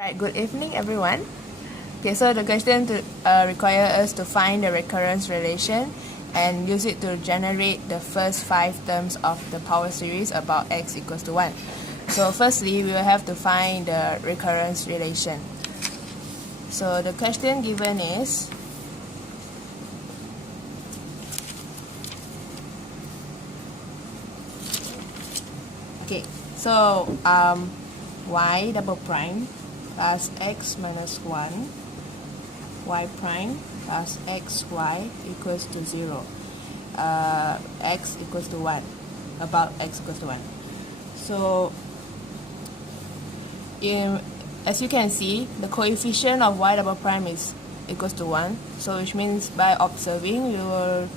Right, good evening everyone. Okay, so the question require us to find the recurrence relation and use it to generate the first 5 terms of the power series about x equals to 1. So firstly, we will have to find the recurrence relation. So the question given is okay, so y double prime plus x minus 1 y prime plus xy equals to 0 x equals to 1 about x equals to 1. So as you can see, the coefficient of y double prime is equals to 1, so which means by observing we will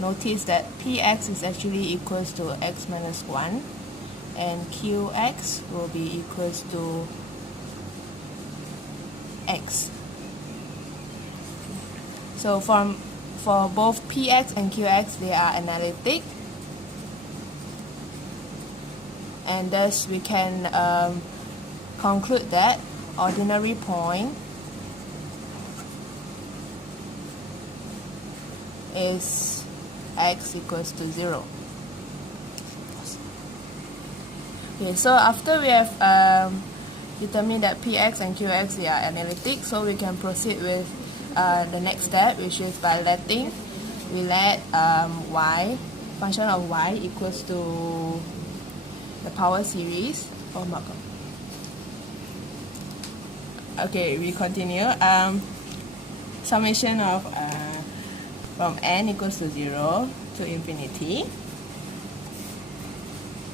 notice that px is actually equals to x minus 1 and qx will be equals to x. So for both px and qx, they are analytic, and thus we can conclude that ordinary point is x equals to 0. Okay, so after we have determined that px and qx, they are analytic, so we can proceed with the next step, which is by letting we let y, function of y equals to the power series. Oh my god. Okay, we continue. Summation of from n equals to 0 to infinity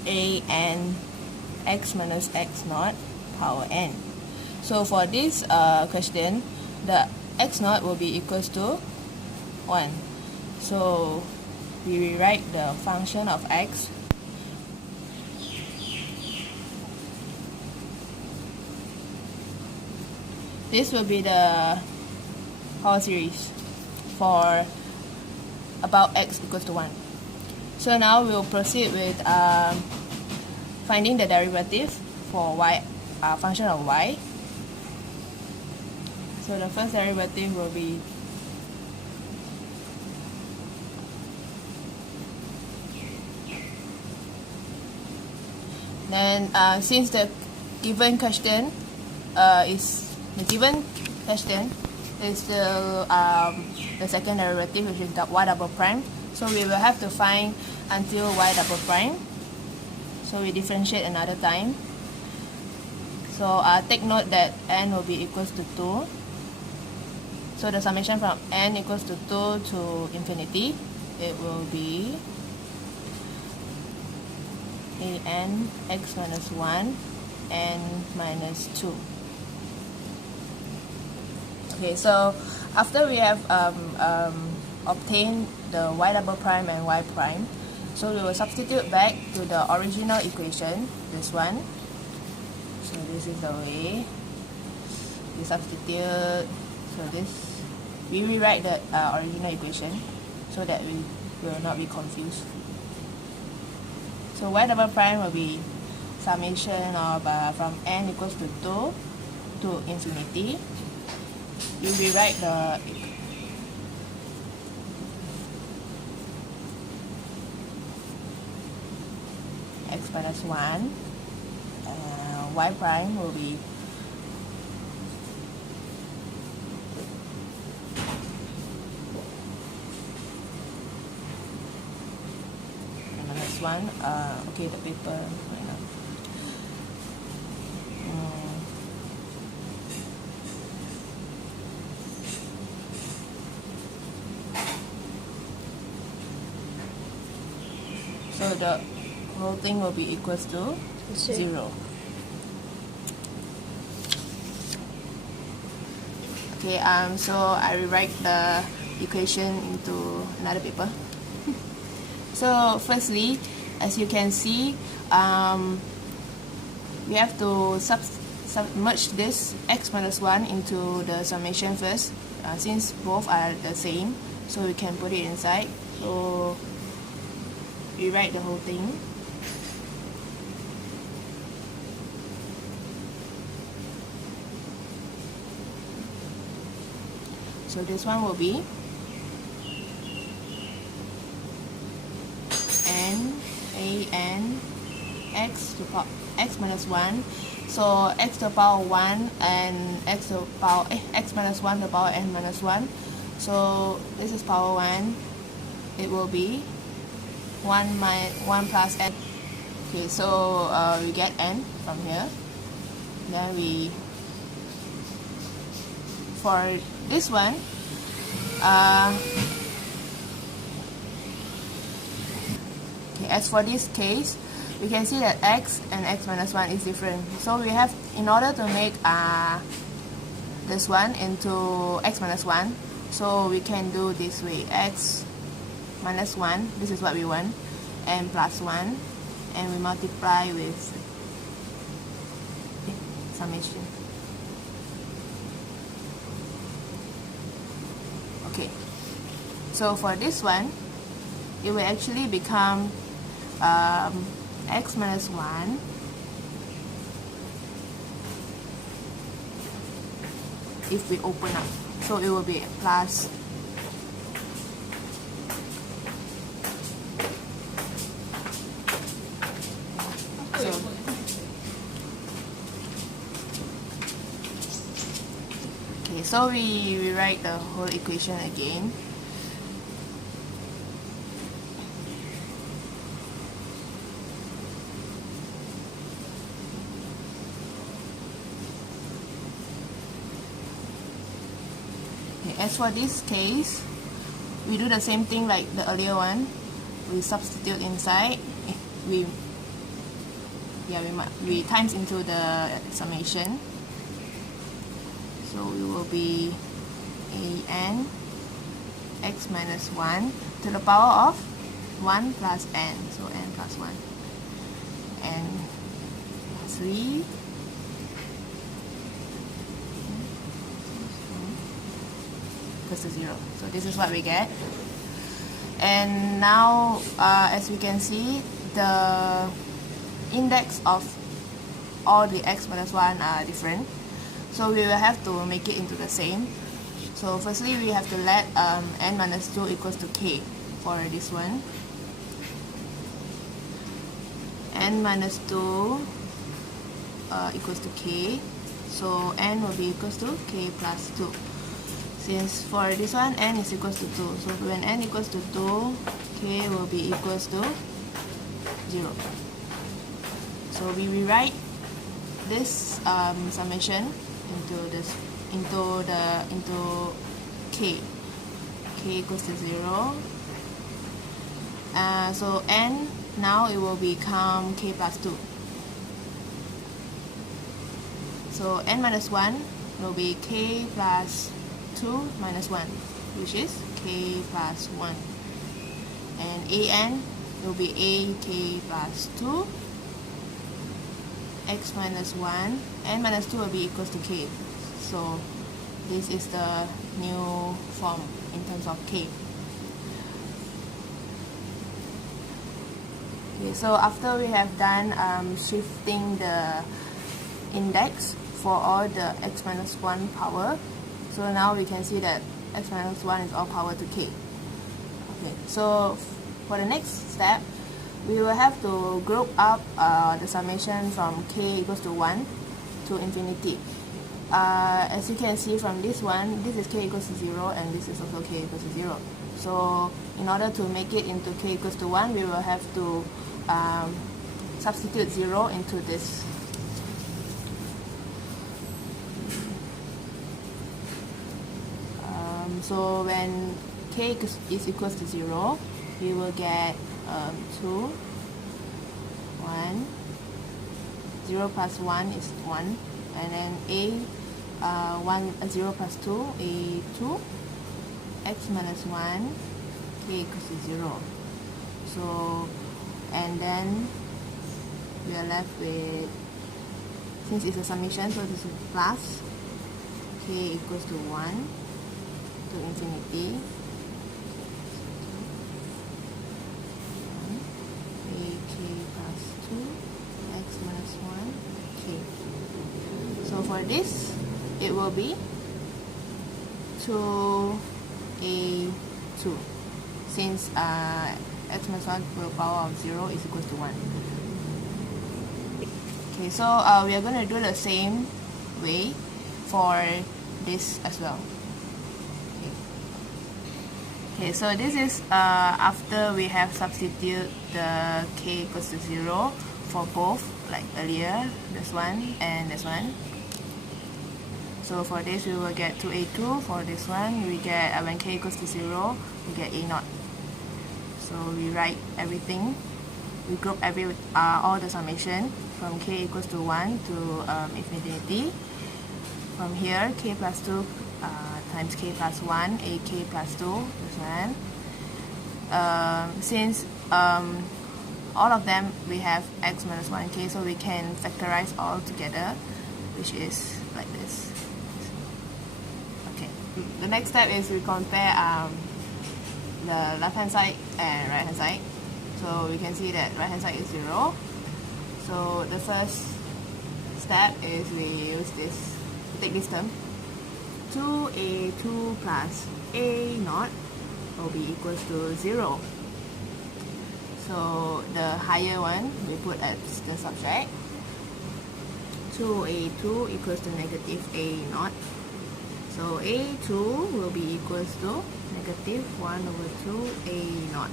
a n x minus x naught power n. So for this question, the x naught will be equals to 1. So we rewrite the function of x this will be the power series for about x equals to 1. So now we will proceed with finding the derivative for y, function of y. So the first derivative will be then since the given question is the second derivative, which is y double prime, so we will have to find until y double prime. So we differentiate another time. So take note that n will be equals to 2. So the summation from n equals to 2 to infinity, it will be a n x minus 1 n minus 2. Okay, so after we have obtained the y double prime and y prime, so we will substitute back to the original equation, this one. So this is the way we substitute. So this, we rewrite the original equation so that we will not be confused. So y double prime will be summation of from n equals to 2 to infinity. We rewrite the x minus 1, y prime will be minus 1. Okay, the paper right now. So the whole thing will be equals to 0. Okay, so I rewrite the equation into another paper. So firstly, as you can see, we have to submerge this x minus 1 into the summation first, since both are the same, so we can put it inside. So rewrite the whole thing. So this one will be n x to power x minus 1. So x to the power 1 and x to the power x minus 1 to the power n minus 1. So this is power 1. It will be 1 plus n. Okay, so we get n from here. Then we, for this one, okay, as for this case, we can see that x and x minus 1 is different. So we have, in order to make this one into x minus 1, so we can do this way: x minus 1, this is what we want, and plus 1, and we multiply with summation. Okay, so for this one, it will actually become x minus 1 if we open up, so it will be plus so we rewrite the whole equation again. Okay, as for this case, we do the same thing like the earlier one. We substitute inside. We times into the summation. So we will be an x minus 1 to the power of 1 plus n. So n plus 1. And 3 equals to 0. So this is what we get. And now, as we can see, the index of all the x minus 1 are different. So we will have to make it into the same. So firstly, we have to let n minus 2 equals to k for this one. N minus 2 equals to k. So n will be equals to k plus 2. Since for this one, n is equals to 2. So when n equals to 2, k will be equals to 0. So we rewrite this summation into k. K equals to 0. So n, now it will become k plus 2. So n minus 1 will be k plus 2 minus 1, which is k plus 1. And an will be ak plus 2, x minus 1, n minus 2 will be equals to k. So this is the new form in terms of k. Okay, so after we have done shifting the index for all the x minus 1 power, so now we can see that x minus 1 is all power to k. Okay, so for the next step, we will have to group up the summation from k equals to 1 to infinity. As you can see from this one, this is k equals to 0 and this is also k equals to 0. So in order to make it into k equals to 1, we will have to substitute 0 into this. So when k is equals to 0, we will get 2, 1, 0 plus 1 is 1, and then 0 plus 2, a2, x minus 1, k equals to 0. So, and then we are left with, since it's a summation, so this is plus, k equals to 1 to infinity. So for this, it will be to a2, since x minus 1 to the power of 0 is equal to 1. Okay, so we are going to do the same way for this as well. Okay, so this is after we have substituted the k equals to 0 for both, like earlier, this one and this one. So for this we will get 2a2, for this one we get, when k equals to 0, we get a0. So we write everything, we group all the summation from k equals to 1 to infinity. From here, k plus 2 times k plus 1, ak plus 2, this one. Since all of them we have x minus 1k, so we can factorize all together, which is like this. Okay, the next step is we compare the left hand side and right hand side. So we can see that right hand side is 0. So the first step is we use this, take this term, 2a2 plus a0 will be equals to 0. So the higher one we put as the subtract. 2a2 equals to negative a0. So a2 will be equals to negative 1 over 2 a0.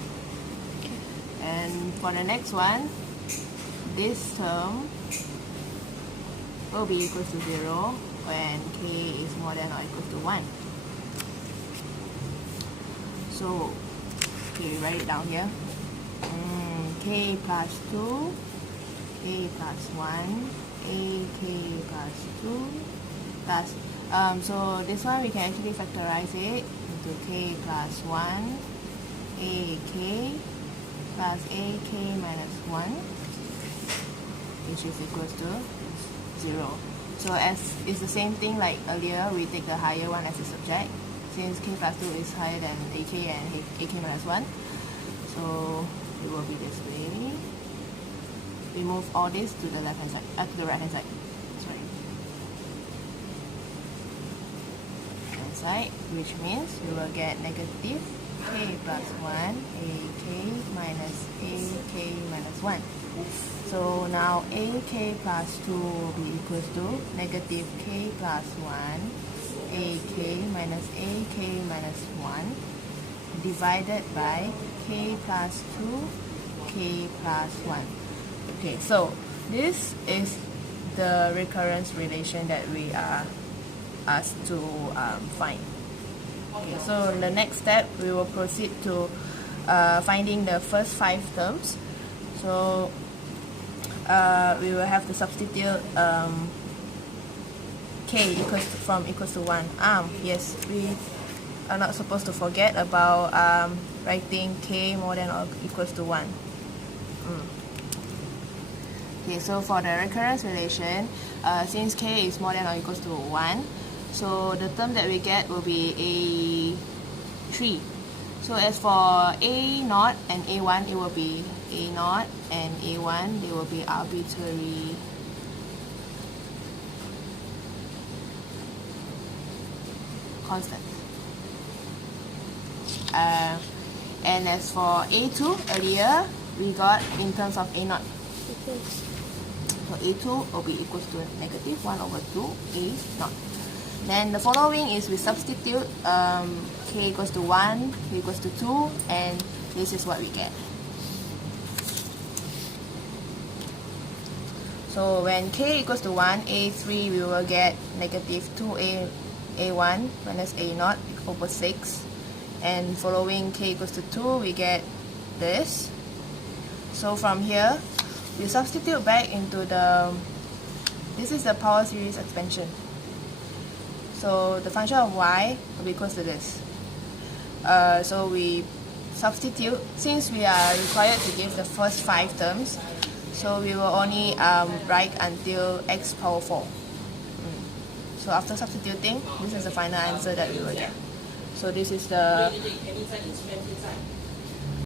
And for the next one, this term will be equals to 0 when k is more than or equal to 1. So, okay, we write it down here. K plus 2, k plus 1, ak plus 2 plus, so this one we can actually factorize it into k plus 1, ak plus ak minus 1, which is equals to 0. So as it's the same thing like earlier, we take the higher one as a subject, since k plus 2 is higher than ak and ak minus 1. So it will be this way. We move all this to the left hand side, to the right hand side. Sorry. Right hand side, which means we will get negative k plus 1 ak minus ak minus 1. So now ak plus 2 will be equals to negative k plus 1 ak minus ak minus 1 divided by k plus 2 k plus 1. Okay, so this is the recurrence relation that we are asked to find. Okay, so the next step we will proceed to finding the first 5 terms. So we will have to substitute k equals to 1. Yes, we are not supposed to forget about writing k more than or equals to 1. Okay, so for the recurrence relation, since k is more than or equals to 1, so the term that we get will be a3. So as for a0 and a1, it will be a0 and a1, they will be arbitrary constant. And as for a2, earlier we got in terms of a0. So a2 will be equals to negative 1 over 2 a0. Then the following is we substitute k equals to 1, k equals to 2, and this is what we get. So when k equals to 1, a3, we will get negative 2a1 minus a0 over 6. And following k equals to 2, we get this. So from here, we substitute back into this is the power series expansion. So the function of y will be equals to this. So we substitute, since we are required to give the first 5 terms, so we will only write until x power 4. So after substituting, this is the final answer that we will get. So this is the